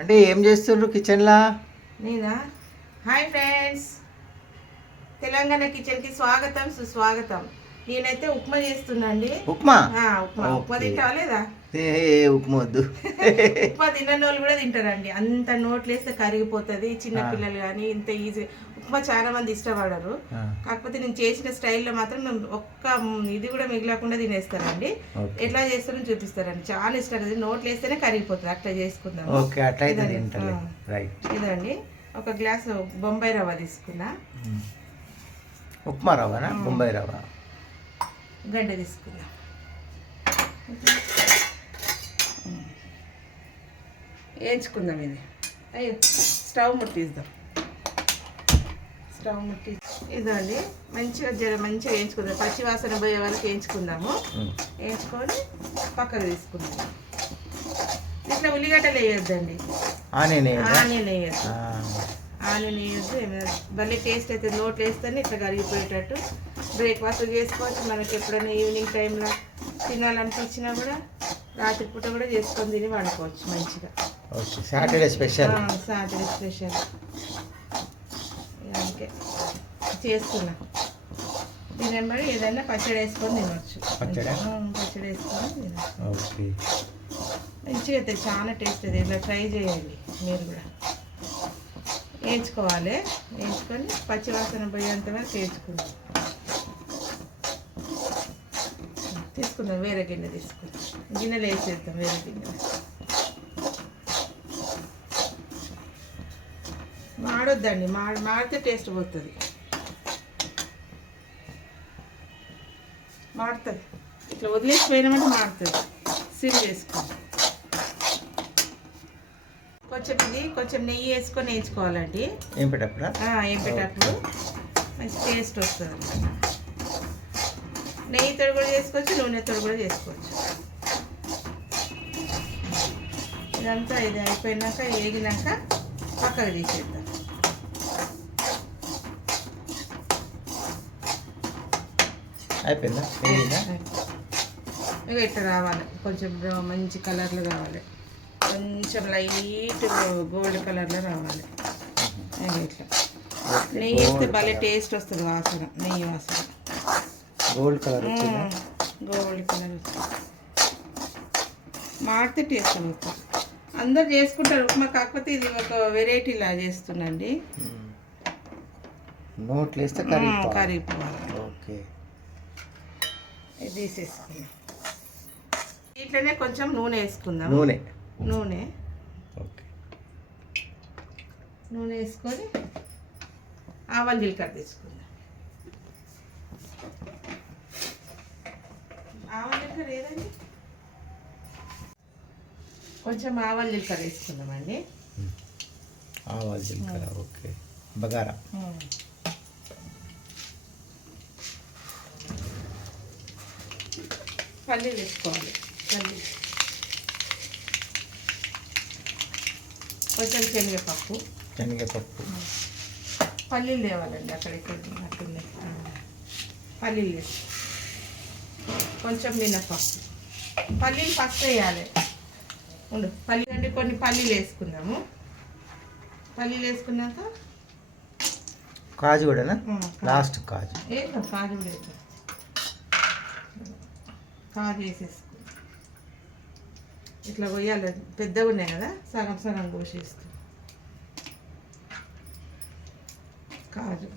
అంటే ఏం చేస్తుండ్రు కిచెన్లా? నేనా? హాయ్ ఫ్రెండ్స్, తెలంగాణ కిచెన్కి స్వాగతం సుస్వాగతం. నేనైతే ఉప్మా చేస్తున్నా అండి. ఉప్మా? ఉప్మా తింటావా లేదా? ఉప్మా వద్దు. ఉప్మా తినని వాళ్ళు కూడా తింటారండి. అంత నోట్లు వేస్తే కరిగిపోతుంది. చిన్నపిల్లలు కానీ ఇంత ఈజీ ఉప్మా చాలా మంది ఇష్టపడరు. కాకపోతే నేను చేసిన స్టైల్లో మాత్రం ఒక్క ఇది కూడా మిగలకుండా తినేస్తారండి. ఎట్లా చేస్తారని చూపిస్తారండి. చాలా ఇష్టం కదా, నోట్లు వేస్తేనే కరిగిపోతుంది. అట్లా చేసుకుందాం. ఇదండి, ఒక గ్లాసు బొంబాయి రవ్వ తీసుకున్నా. ఉప్మా రవ్వనా? బొంబాయి రవ్వ గడ్డ తీసుకున్నా. వేయించుకుందాం. ఇది అయ్యో స్టవ్ ముట్టిద్దాం. ఇదండి, మంచిగా వేయించుకుందాం. పచ్చి వాసన పోయే వరకు వేయించుకుందాము. వేయించుకొని పక్కకు తీసుకుందాం. ఇట్లా ఉల్లిగడ్డలు వేయొద్దండి, ఆనియన్ వేయద్దు. ఆనియన్ వేయద్దు. భలే టేస్ట్ అయితే నోట్లు వేస్తేనే ఇట్లా కరిగిపోయేటట్టు. బ్రేక్ఫాస్ట్ చేసుకోవచ్చు. మనకి ఎప్పుడైనా ఈవినింగ్ టైంలో తినాలనిపించినా కూడా రాత్రిపూట కూడా చేసుకొని తిని వండుకోవచ్చు మంచిగా. Saturday special. అందుకే చేస్తున్నా. తినబడి ఏదైనా పచ్చడి వేసుకొని తినవచ్చు. పచ్చడి వేసుకొని తినవచ్చు. మంచిగా అయితే చాలా టేస్ట్ అది. ఇలా ట్రై చేయండి మీరు కూడా. వేయించుకోవాలి. వేయించుకొని పచ్చివాసన పోయేంత వరకు వేయించుకుందాం. తీసుకుందాం, వేరే గిన్నె తీసుకుందాం. గిన్నెలు వేసేద్దాం, వేరే గిన్నె. మాడొద్దండి, మాడితే టేస్ట్ పోతుంది. మాడుతుంది, ఇట్లా వదిలేసిపోయినామంటే మాడుతుంది. సిమ్ చేసుకోండి. కొంచెం నెయ్యి వేసుకొని వేయించుకోవాలండి. ఏంపేటప్పుడు మంచి టేస్ట్ వస్తుంది. నెయ్యితో కూడా చేసుకోవచ్చు, నూనెతో కూడా చేసుకోవచ్చు. ఇదంతా ఇది అయిపోయినాక వేగినాక పక్కకు తీసేద్దాం. అయిపోయిందా? ఇక ఇట్లా రావాలి, కొంచెం మంచి కలర్లో కావాలి. కొంచెం లైట్ గోల్డ్ కలర్లో రావాలి. ఇట్లా నెయ్యి వేస్తే భలే టేస్ట్ వస్తుంది. వాసన, నెయ్యి వాసన గోల్డ్ కలర్ వస్తుంది. మాడితే టేస్ట్ అవుతుంది. అందరు చేసుకుంటారు ఉప్మా, కాకపోతే ఇది ఒక వెరైటీలా చేస్తుందండి. నోట్లు వేస్తే కరిగిపోవాలి. ఓకే, ఇది తీసేసుకుందాం. ఇట్లనే కొంచెం నూనె వేసుకుందాం. నూనె వేసుకొని ఆవాలు జీలకర్ర తీసుకుందాం. ఆవాలు జీలకర్ర ఏదండి, కొంచెం ఆవాలు జీలకర్ర వేసుకుందామండి. ఆవాలు జీలకర్ర ఓకే. బగారా. పల్లీలు వేసుకోవాలి. కొంచెం శనగపప్పు. పల్లీలు తేవాలండి, అక్కడిక్కడ అట్లున్నాయి. పల్లీలు వేసి కొంచెం మినపప్పు. పల్లీలు ఫస్ట్ వేయాలి. పల్లీలు అంటే కొన్ని పల్లీలు వేసుకుందాము. పల్లీలు వేసుకున్నాక కాజు కూడా లాస్ట్ కాజు కాజు కూడా వేద్దాం. కాజు వేసేసుకుందాం. ఇట్లా కొయ్యాలి, పెద్దగా ఉన్నాయి కదా, సగం సగం కోసేస్తాం. కాజు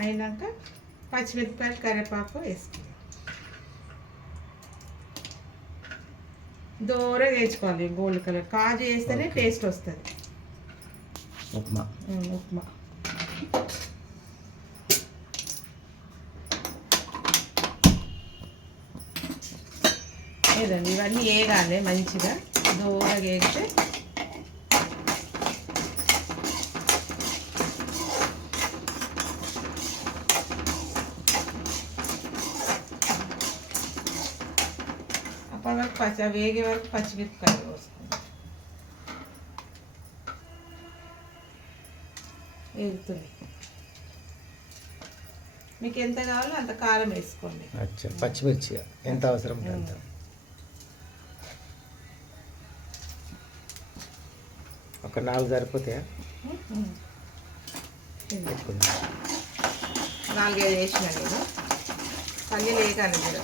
అయినాక పచ్చిమిరపకాయలు, కరివేపాకు వేసుకుందాం. దూరంగా వేయించుకోవాలి, గోల్డ్ కలర్. కాజు వేస్తేనే టేస్ట్ వస్తుంది ఉప్మా. లేదండి, ఇవన్నీ వేగాలి మంచిగా. దూరంగా వేగితే అప్పటి వరకు వేగే వరకు పచ్చిమిరపకాయలు పోసుకుంటాం. వేగుతుంది. మీకు ఎంత కావాలో అంత కారం వేసుకోండి. పచ్చిమిర్చి ఎంత అవసరం అంత. ఒక 4 సరిపోతాయా? ఇది పెట్టుకుందాం. 4-5 వేసిన నేను. పల్లీలు వేయగాలి కూడా,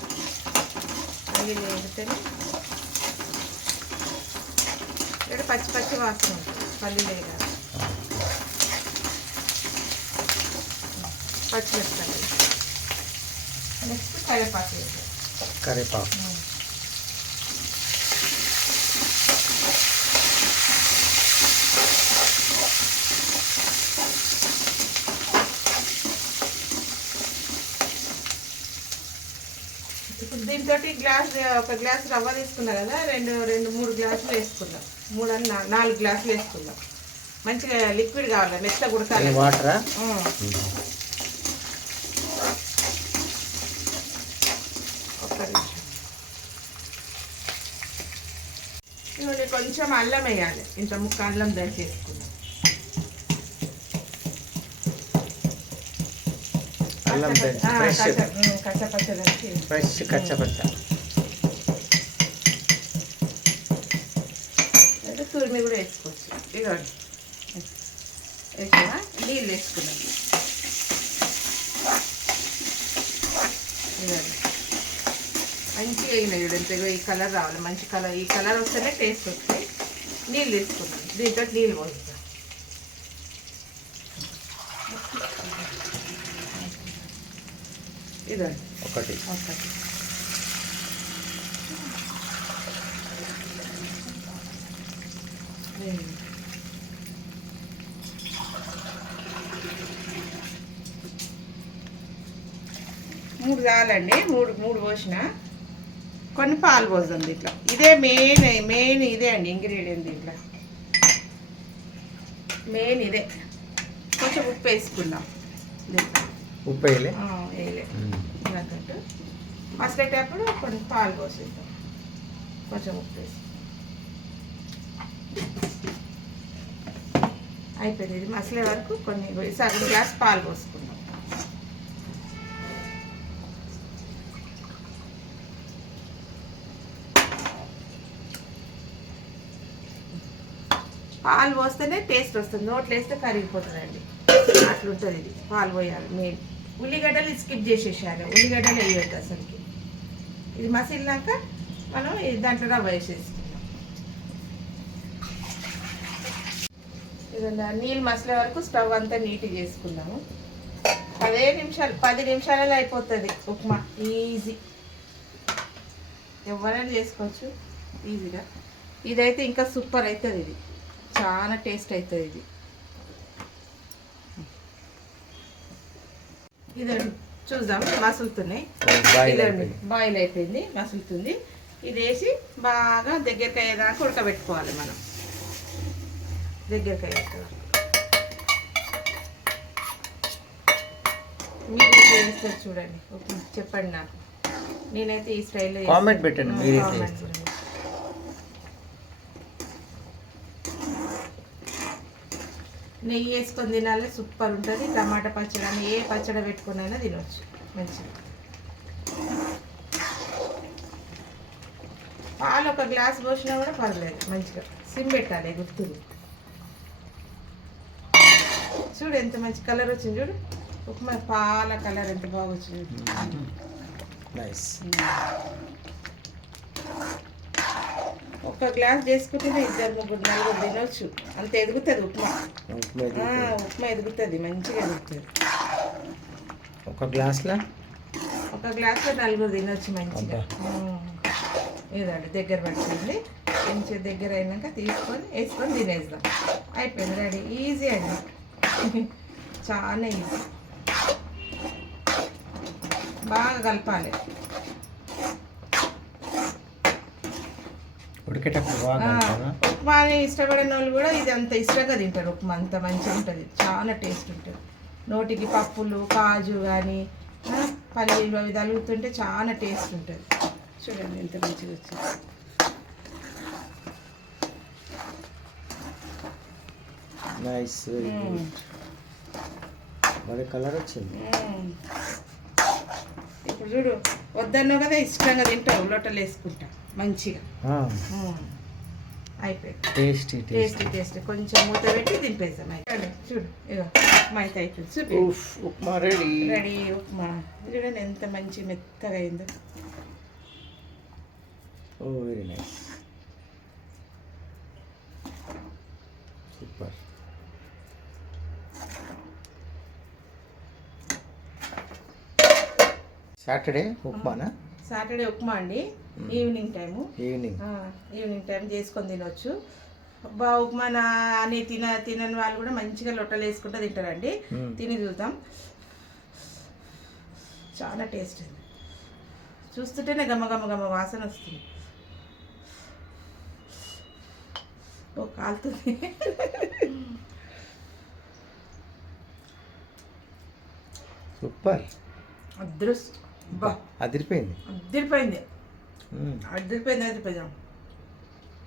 పల్లీలు వేస్తేనే ఇక్కడ పచ్చి పచ్చి వాసన ఉంటుంది. పల్లీలు వేయగాలి, పచ్చిమిరపకాయలు. నెక్స్ట్ కరివేపాకు వేయాలి. కరివేపాకు. ఇప్పుడు దీంతో ఒక గ్లాస్ రవ్వ తీసుకున్నా కదా, 2-3 గ్లాసులు వేసుకుందాం. 3-4 గ్లాసులు వేసుకుందాం. మంచిగా లిక్విడ్ కావాలి, మెత్త ఉడకాలి. వాటరా? ఒక్క నిమిషం. ఇందులో కొంచెం అల్లం వేయాలి. ఇంత ముక్క అల్లం దంచేసుకుందాం. అల్లం ఫ్రెష్ కచ్చపచ్చ దంచి, ఫ్రెష్ కచ్చపచ్చ. అయితే తురిమి కూడా వేసుకోవచ్చు. ఇదిగోండి వేసామా, నీళ్ళు వేసుకున్నాం. ఇదిగోండి మంచిగా వేగినాయి చూడండి. ఈ కలర్ రావాలి, మంచి కలర్. ఈ కలర్ వస్తేనే టేస్ట్ వస్తాయి. నీళ్ళు తీసుకున్నాం. దీంతో నీళ్ళు పోస్తాం. ఇదండి ఒకటి. మూడు చాలండి. మూడు పోసిన కొన్ని పాలు పోతుంది ఇట్లా. ఇదే మెయిన్ ఇదే అండి ఇంగ్రీడియంట్. ఇట్లా మెయిన్ ఇదే. కొంచెం ఉప్పు వేసుకుందాం. ఉప్పు వేయలే? వేయలే. ఇలాగట్టు మసలేటప్పుడు కొన్ని పాలు పోసేద్దాం. కొంచెం ఉప్పు వేసి అయిపోయింది. ఇది మసలే వరకు కొన్ని సగం గ్లాస్ పాలు పోసుకుందాం. పాలు పోస్తేనే టేస్ట్ వస్తుంది. నోట్లు వేస్తే కరిగిపోతుందండి. అట్లుంటుంది. ఇది పాలు పోయాలి మెయిన్. ఉల్లిగడ్డలు స్కిప్ చేసేసారు. ఉల్లిగడ్డలు వేయొద్దు అసలుకి. ఇది మసిలినాక మనం దాంట్లో రవ్వ వేసేసుకుందాం. ఇదంతా నీళ్ళు మసలే వరకు స్టవ్ అంతా నీట్గా చేసుకుందాము. 10 నిమిషాలలో అయిపోతుంది ఉప్మా. ఈజీ, ఎవరైనా చేసుకోవచ్చు ఈజీగా. ఇదైతే ఇంకా సూపర్ అవుతుంది. ఇది చాలా టేస్ట్ అవుతుంది. ఇదండి చూద్దాం. మసులుతున్నాయి. బాయిల్ అయిపోయింది, మసులుతుంది. ఇది వేసి బాగా దగ్గరికి అయ్యేదాకా ఉడకబెట్టుకోవాలి మనం. దగ్గరికి అయ్యేదాకా మీరు చేస్తారు చూడండి. చెప్పండి నాకు. నేనైతే ఈ స్టైల్లో కామెంట్ పెట్టండి. నెయ్యి వేసుకొని తినాలి, సూపర్ ఉంటుంది. టమాటా పచ్చడి అని ఏ పచ్చడి పెట్టుకునైనా తినవచ్చు మంచిగా. పాలు ఒక గ్లాస్ పోసినా కూడా పర్లేదు. మంచిగా సిమ్ పెట్టాలి. గుర్తులు చూడు ఎంత మంచి కలర్ వచ్చింది. చూడు ఉప్మా పాల కలర్ ఎంత బాగా వచ్చింది. ఒక గ్లాస్ చేసుకుంటే 2-3-4 తినవచ్చు. అంత ఎదుగుతుంది ఉప్మా. ఉప్మా ఎదుగుతుంది, మంచిగా ఎదుగుతుంది. ఒక గ్లాస్లో 4 తినవచ్చు మంచిగా. ఇదండి దగ్గర పట్టుకోండి. కొంచెం దగ్గర అయినాక వేసుకొని తినేద్దాం. అయిపోయింది, రెడీ. ఈజీ అండి, చాలా ఈజీ. బాగా కలపాలి. ఉప్మాని ఇష్టపడిన వాళ్ళు కూడా ఇది అంత ఇష్టంగా తింటారు. ఉప్మా అంత మంచిగా ఉంటుంది, చాలా టేస్ట్ ఉంటుంది. నోటికి పప్పులు, కాజు కానీ పల్లీలు అవి తగులుతుంటే చాలా టేస్ట్ ఉంటుంది. చూడండి ఎంత మంచిగా వచ్చింది. నైస్, మరి కలర్ వచ్చింది. ఇప్పుడు చూడు, వద్దన్నావు కదా, ఇష్టంగా తింటావు. లొట్టలు వేసుకుంటా మంచిగా. అయిపోయింది. Tasty tasty tasty. కొంచెం మూత పెట్టి దింపేసాం. అయితే చూడు ఇక ఉప్మా అయితే అయిపోయింది. చూపి ఉప్మా రెడీ. రెడీ ఉప్మా. చూడండి ఎంత మంచి మెత్తగా అయిందో. Oh very nice, super. Saturday ఉప్మానా? సాటర్డే ఉప్మా అండి. Evening time. ఈవినింగ్ టైం చేసుకొని తినొచ్చు. ఉప్మా అని తినని వాళ్ళు కూడా మంచిగా లొట్టలు వేసుకుంటూ తింటారండి. తిని చూద్దాం. చాలా టేస్ట్ ఉంది. చూస్తుంటేనే గమ గమ గమ వాసన వస్తుంది. ఓ కాలుతుంది. సూపర్, అదిరిపోయింది. అదిరిపోయింది.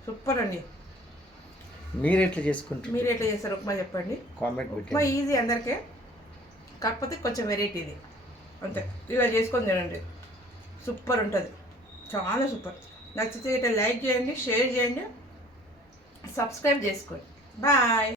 సూపర్ అండి. మీరు ఎట్లా చేసుకుంటారు? మీరు ఎట్లా చేస్తారు ఉప్మా చెప్పండి. కామెంట్ ఉప్మా ఈజీ అందరికీ, కాకపోతే కొంచెం వెరైటీ ఇది అంతే. ఇలా చేసుకొని తినండి, సూపర్ ఉంటుంది. చాలా సూపర్. నచ్చితే ఇట్లా లైక్ చేయండి, షేర్ చేయండి, సబ్స్క్రైబ్ చేసుకోండి. బాయ్.